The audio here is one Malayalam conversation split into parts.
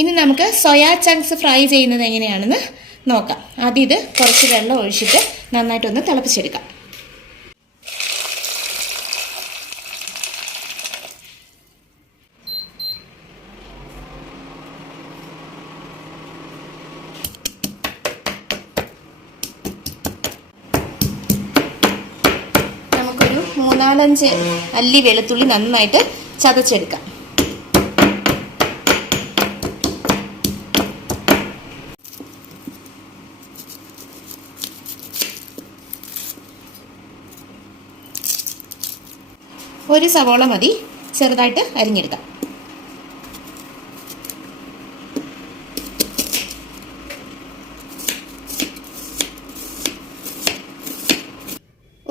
ഇനി നമുക്ക് സോയാ ചങ്ക്സ് ഫ്രൈ ചെയ്യുന്നത് എങ്ങനെയാണെന്ന് നോക്കാം. ആദ്യം ഇത് കുറച്ച് വെള്ളം ഒഴിച്ചിട്ട് നന്നായിട്ടൊന്ന് തിളപ്പിച്ചെടുക്കാം. നമുക്കൊരു 3-4 അല്ലി വെളുത്തുള്ളി നന്നായിട്ട് ചതച്ചെടുക്കാം. ഒരു സവോള മതി, ചെറുതായിട്ട് അരിഞ്ഞെടുക്കാം.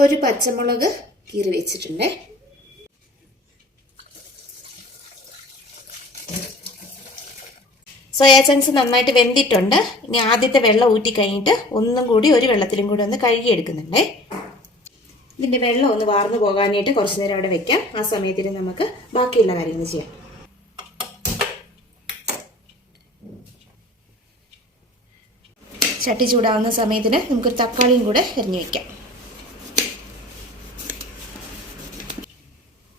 ഒരു പച്ചമുളക് കീറി വെച്ചിട്ടുണ്ട്. സോയാ ചങ്ക്സ് നന്നായിട്ട് വെന്തിട്ടുണ്ട്. ഇനി ആദ്യത്തെ വെള്ളം ഊറ്റി കഴിഞ്ഞിട്ട് ഒന്നും കൂടി ഒരു വെള്ളത്തിലും കൂടി ഒന്ന് കഴുകിയെടുക്കുന്നുണ്ട്. ഇതിൻ്റെ വെള്ളം ഒന്ന് വാർന്നു പോകാനായിട്ട് കുറച്ച് നേരം അവിടെ വെക്കാം. ആ സമയത്തിന് നമുക്ക് ബാക്കിയുള്ള കാര്യങ്ങൾ ചെയ്യാം. ചട്ടി ചൂടാവുന്ന സമയത്തിന് നമുക്കൊരു തക്കാളിയും കൂടെ എറിഞ്ഞു വെക്കാം.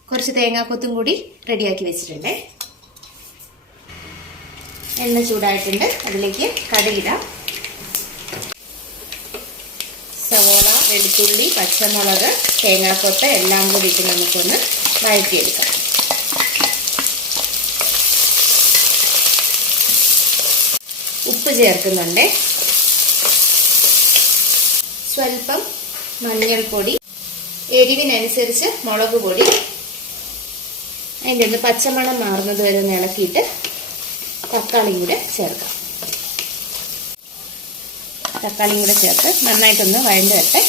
കുറച്ച് തേങ്ങാക്കൊത്തും കൂടി റെഡിയാക്കി വെച്ചിട്ടുണ്ട്. എണ്ണ ചൂടായിട്ടുണ്ട്. അതിലേക്ക് കടുകിടാം. സവോള, വെളുത്തുള്ളി, പച്ചമുളക്, തേങ്ങാക്കൊത്ത് എല്ലാം കൂടി ഇട്ട് നമുക്കൊന്ന് വഴറ്റിയെടുക്കാം. ഉപ്പ് ചേർക്കുന്നുണ്ട്. സ്വല്പം മഞ്ഞൾപ്പൊടി, എരിവിനനുസരിച്ച് മുളക് പൊടി. അതിൻ്റെ ഒന്ന് പച്ചമണം മാറുന്നത് വരെ ഒന്ന് ഇളക്കിയിട്ട് തക്കാളിയും കൂടെ ചേർക്കാം. തക്കാളിയും കൂടെ ചേർത്ത് നന്നായിട്ടൊന്ന് വഴണ്ട് വരട്ടെ.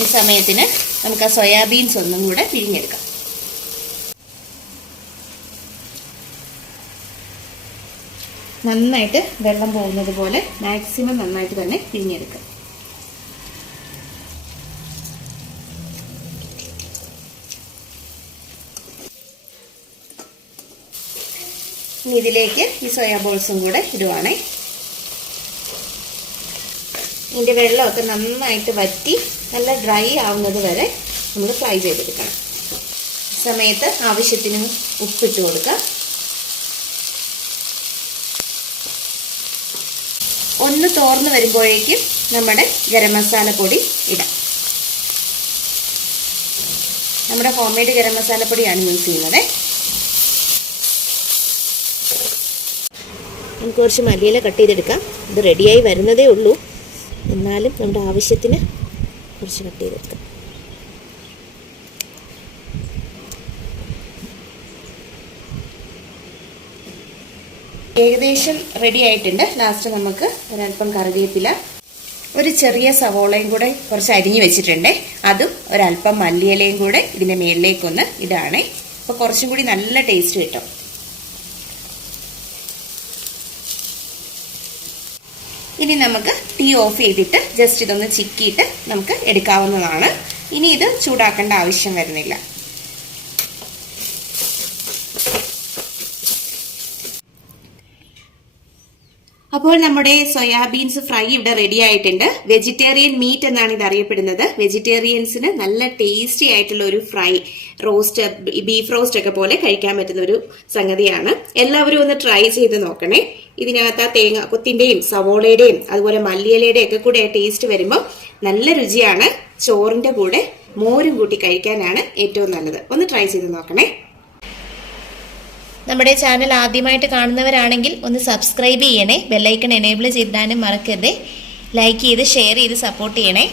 ഈ സമയത്തിന് നമുക്ക് ആ സോയാബീൻസ് ഒന്നും കൂടെ പിഴിഞ്ഞെടുക്കാം. നന്നായിട്ട് വെള്ളം പോകുന്നത് പോലെ മാക്സിമം നന്നായിട്ട് തന്നെ പിഴിഞ്ഞെടുക്കാം. ഇനി ഇതിലേക്ക് ഈ സോയാ ബോൾസും കൂടെ ഇടുവാണേ. ഇതിൻ്റെ വെള്ളമൊക്കെ നന്നായിട്ട് വറ്റി നല്ല ഡ്രൈ ആവുന്നത് വരെ നമ്മൾ ഫ്രൈ ചെയ്തെടുക്കണം. സമയത്ത് ആവശ്യത്തിന് ഉപ്പിട്ട് കൊടുക്കുക. ഒന്ന് തോർന്ന് വരുമ്പോഴേക്കും നമ്മുടെ ഗരം മസാല പൊടി ഇടാം. നമ്മുടെ ഹോം മെയ്ഡ് ഗരം മസാല പൊടിയാണ് യൂസ് ചെയ്യുന്നത്. നമുക്ക് കുറച്ച് മല്ലിയില കട്ട് ചെയ്തെടുക്കാം. ഇത് റെഡിയായി വരുന്നതേ ഉള്ളൂ, എന്നാലും നമ്മുടെ ആവശ്യത്തിന് കുറച്ച് കട്ട് ചെയ്തെടുക്കാം. ഏകദേശം റെഡി ആയിട്ടുണ്ട്. ലാസ്റ്റ് നമുക്ക് ഒരല്പം കറിവേപ്പില, ഒരു ചെറിയ സവോളയും കൂടെ കുറച്ച് അരിഞ്ഞു വെച്ചിട്ടുണ്ട്. അതും ഒരല്പം മല്ലിയിലയും കൂടെ ഇതിൻ്റെ മുകളിലേക്കൊന്ന് ഇടാണേ. അപ്പോൾ കുറച്ചും കൂടി നല്ല ടേസ്റ്റ് കിട്ടും. ഇനി നമുക്ക് തീ ഓഫ് ചെയ്തിട്ട് ജസ്റ്റ് ഇതൊന്ന് ചിക്കിയിട്ട് നമുക്ക് എടുക്കാവുന്നതാണ്. ഇനി ഇത് ചൂടാക്കേണ്ട ആവശ്യം വരുന്നില്ല. അപ്പോൾ നമ്മുടെ സോയാബീൻസ് ഫ്രൈ ഇവിടെ റെഡി ആയിട്ടുണ്ട്. വെജിറ്റേറിയൻ മീറ്റ് എന്നാണ് ഇത് അറിയപ്പെടുന്നത്. വെജിറ്റേറിയൻസിന് നല്ല ടേസ്റ്റി ആയിട്ടുള്ള ഒരു ഫ്രൈ, റോസ്റ്റ്, ബീഫ് റോസ്റ്റ് ഒക്കെ പോലെ കഴിക്കാൻ പറ്റുന്ന ഒരു സംഗതിയാണ്. എല്ലാവരും ഒന്ന് ട്രൈ ചെയ്ത് നോക്കണേ. ഇതിനകത്ത് ആ തേങ്ങാക്കൊത്തിന്റെയും സവോളയുടെയും അതുപോലെ മല്ലിയിലയുടെയും ഒക്കെ കൂടെ ടേസ്റ്റ് വരുമ്പോൾ നല്ല രുചിയാണ്. ചോറിന്റെ കൂടെ മോരും കൂട്ടി കഴിക്കാനാണ് ഏറ്റവും നല്ലത്. ഒന്ന് ട്രൈ ചെയ്ത് നോക്കണേ. നമ്മുടെ ചാനൽ ആദ്യമായിട്ട് കാണുന്നവരാണെങ്കിൽ ഒന്ന് സബ്സ്ക്രൈബ് ചെയ്യണേ. ബെല്ലൈക്കൺ എനേബിൾ ചെയ്തിടാനും മറക്കരുത്. ലൈക്ക് ചെയ്ത് ഷെയർ ചെയ്ത് സപ്പോർട്ട് ചെയ്യണേ.